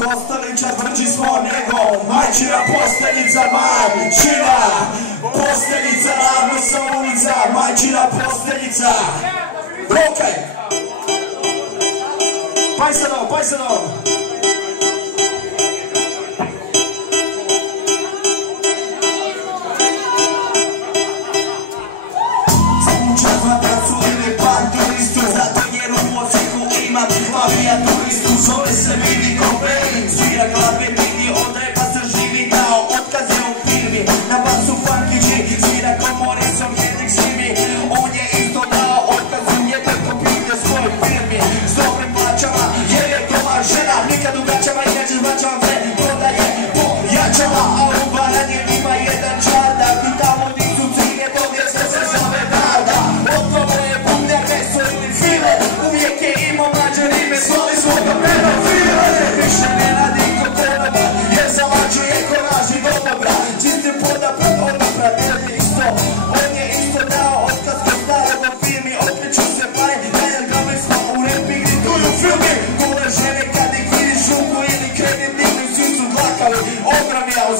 Kostelića brđi smo nego majčina posteljica, majčina posteljica, ravno sa ulica, majčina posteljica. Rokaj! Pajsano, pajsano! Zove se vidi kokain, svira glave vidi, od repa se živi, dao otkaze u firmi. Na basu funkići, svira ko Morrison, Hendrix Jimmy. On je isto dao otkaze u jedne kopije svoj firmi. S dobrim plaćama, jer je goma žena, nikad u gaćama i nećeš vraćama pre, prodaje po jačama. A u Baranje ima jedan čardak i tamo nisu cine, dovije sve se zove Darda. Otkovo je bubnjar, meso ili file, uvijek je imao mlađe rime, svoli svoga pedofile. Više ne radi ko konoba, jer zalađuje ko raži domogra. Čistim podaprat, odaprat, jer je isto, on je isto dao otkaz ko starog u firmi. Okreću se pare, dajem glavni smo u rap igri, tuju filmi. Gole žene kad ih vidiš ruku ili kredit digni, svi su dlakavi, ogromi, ali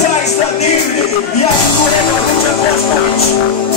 zaista divni, ja sam kolega Ruđa Bošković.